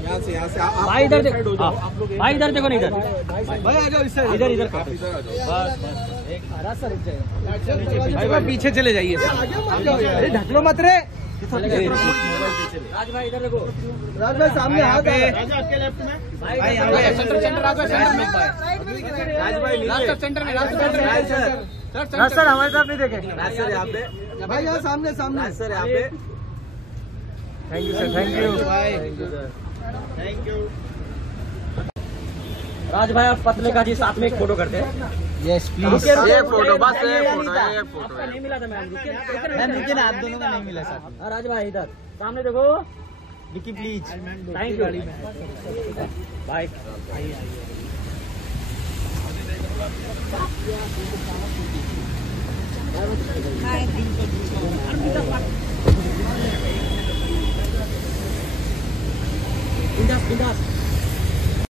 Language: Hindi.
यहाँ से भाई इधर देखो, भाई इधर देखो, नहीं इधर भाई आ जाओ, इधर इधर भाई भाई पीछे चले जाइए, अरे ढक लो मत रे। राज भाई इधर देखो, राज भाई सामने हाथ है, आपके लेफ्ट में भाई सेंटर सेंटर राज भाई सेंटर में, राज भाई नीचे सेंटर में, राज सर हमारे साथ नहीं देखे, राज सर यहाँ पे, भाई यहाँ सामने सामने, राज सर यहाँ पे। Thank you sir, thank you भाई, थैंक यू। राज भाई आप पतले का जी साथ में एक फोटो करते हैं। यस प्लीज, ये फोटो बस आपका नहीं मिला था मैम, लेकिन आप दोनों का नहीं मिला साथ। राज भाई इधर सामने देखो, Vicky please, thank you bye. बिंदास बिंदास